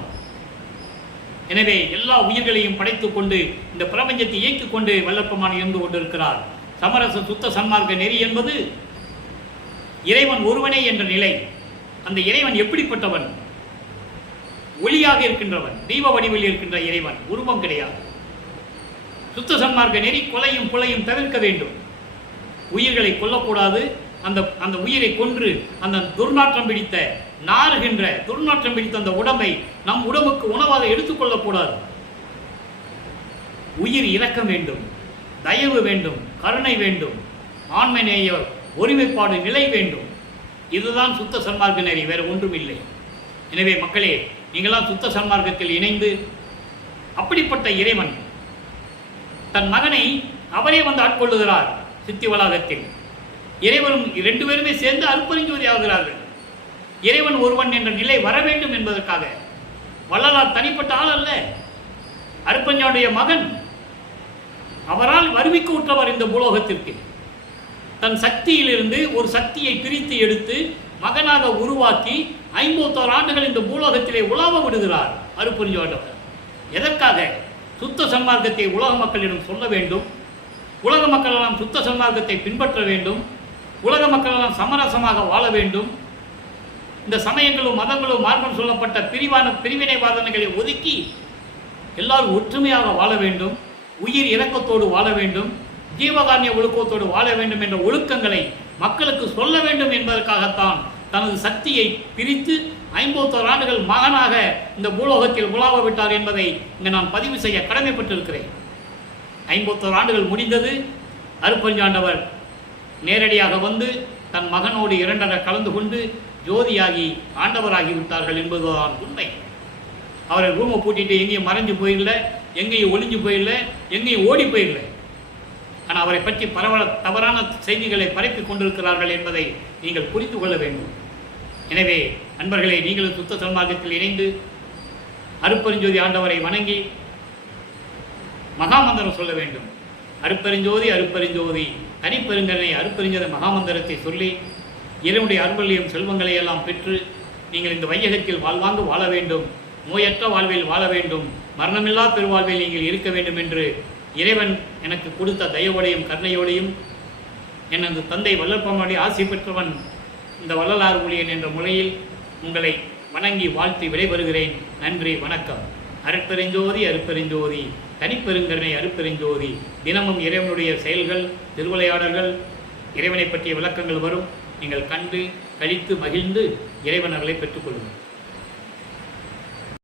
எனவே எல்லா உயிர்களையும் படைத்துக் கொண்டு இந்த பிரபஞ்சத்தை இயக்கிக் கொண்டு வல்லப்பமான் இருந்து கொண்டிருக்கிறார். சமரச சுத்த சன்மார்க்க நெறி என்பது இறைவன் ஒருவனே என்ற நிலை. அந்த இறைவன் எப்படிப்பட்டவன்? ஒளியாக இருக்கின்றவன், தெய்வ வடிவில் இருக்கின்ற இறைவன், உருவம் கிடையாது. சுத்த சன்மார்க்க நெறி கொலையும் புலையும் தவிர்க்க வேண்டும். உயிர்களை கொல்லக்கூடாது. அந்த உயிரை கொன்று அந்த துர்நாற்றம் பிடித்த நாறுகின்ற துர்நாற்றம் பிடித்த அந்த உடம்பை நம் உடம்புக்கு உணவாக எடுத்துக்கொள்ளக்கூடாது. உயிர் இரக்கம் வேண்டும், தயவு வேண்டும், கருணை வேண்டும், ஆண்மநேய ஒருமைப்பாடு நிலை வேண்டும். இதுதான் சுத்த சன்மார்க்க நெறி, வேறு ஒன்றும் இல்லை. எனவே மக்களே, நீங்களாம் சுத்த சன்மார்க்கத்தில் இணைந்து அப்படிப்பட்ட இறைவன் தன் மகனை அவரே வந்து ஆட்கொள்ளுகிறார். சித்தி வளாகத்தில் இறைவனும் 2 பேருமே சேர்ந்து அருட்பெருஞ்சோதி ஆகிறார்கள். இறைவன் ஒருவன் என்ற நிலை வர வேண்டும் என்பதற்காக. வள்ளலார் தனிப்பட்ட ஆள் அல்ல, அருட்பெருஞ்சோதியுடைய மகன். அவரால் வருவிக்கு உற்றவர் இந்த பூலோகத்திற்கு. தன் சக்தியிலிருந்து ஒரு சக்தியை பிரித்து எடுத்து மகனாக உருவாக்கி 51 ஆண்டுகள் இந்த பூலோகத்திலே உலாவ விடுகிறார் அருட்பெருஞ்சோதியாண்டவர். எதற்காக? சுத்த சன்மார்க்கத்தை உலக மக்களிடம் சொல்ல வேண்டும். உலக மக்களெல்லாம் சுத்த சன்மார்க்கத்தை பின்பற்ற வேண்டும். உலக மக்களெல்லாம் சமரசமாக வாழ வேண்டும். இந்த சமயங்களும் மதங்களும் மார்க்கம் சொல்லப்பட்ட பிரிவினைவாதனைகளை ஒதுக்கி எல்லாரும் ஒற்றுமையாக வாழ வேண்டும். உயிர் இரக்கத்தோடு வாழ வேண்டும். ஜீவகாரண்ய ஒழுக்கத்தோடு வாழ வேண்டும் என்ற ஒழுக்கங்களை மக்களுக்கு சொல்ல வேண்டும் என்பதற்காகத்தான் தனது சக்தியை பிரித்து 51 ஆண்டுகள் மகனாக இந்த பூலோகத்தில் உலாவ விட்டார் என்பதை இங்கு நான் பதிவு செய்ய கடமைப்பட்டிருக்கிறேன். 51 ஆண்டுகள் முடிந்தது. அருட்பெருஞ்சாண்டவர் நேரடியாக வந்து தன் மகனோடு 2 கலந்து கொண்டு ஜோதியாகி ஆண்டவராகி விட்டார்கள் என்பதுதான் உண்மை. அவரை ரூமை பூட்டிட்டு எங்கேயும் மறைஞ்சு போயிடல, எங்கேயும் ஒளிஞ்சு போயிடல, எங்கேயும் ஓடி போயிடல. ஆனால் அவரை பற்றி தவறான செய்திகளை பரப்பிக் கொண்டிருக்கிறார்கள் என்பதை நீங்கள் புரிந்து கொள்ள வேண்டும். எனவே நண்பர்களே, நீங்களும் சுத்த சன்மார்க்கத்தில் இணைந்து அருட்பெருஞ்சோதி ஆண்டவரை வணங்கி மகாமந்திரம் சொல்ல வேண்டும். அருட்பெருஞ்சோதி அருட்பெருஞ்சோதி தனிப்பெருங்கனை அருட்பெருஞ்சோதி மகாமந்திரத்தை சொல்லி இறைவனுடைய அருள்களையும் செல்வங்களை எல்லாம் பெற்று நீங்கள் இந்த வையகத்தில் வாழ்வாங்கு வாழ வேண்டும். நோயற்ற வாழ்வில் வாழ வேண்டும். மரணமில்லா பெருவாழ்வில் நீங்கள் இருக்க வேண்டும் என்று இறைவன் எனக்கு கொடுத்த தயவோடையும் கருணையோடையும் எனது தந்தை வல்லற்பமாடி ஆசை பெற்றவன் இந்த வள்ளலார் ஊழியன் என்ற முறையில் உங்களை வணங்கி வாழ்த்தி விடைபெறுகிறேன். நன்றி, வணக்கம். அருட்பெருஞ்சோதி அருட்பெருஞ்சோதி தனிப்பெருங்கருணை அருட்பெருஞ்சோதி. தினமும் இறைவனுடைய செயல்கள், திருவிளையாடல்கள், இறைவனை பற்றிய விளக்கங்கள் வரும். நீங்கள் கண்டு கழித்து மகிழ்ந்து இறைவன் அருளை பெற்றுக்கொள்ளுங்கள்.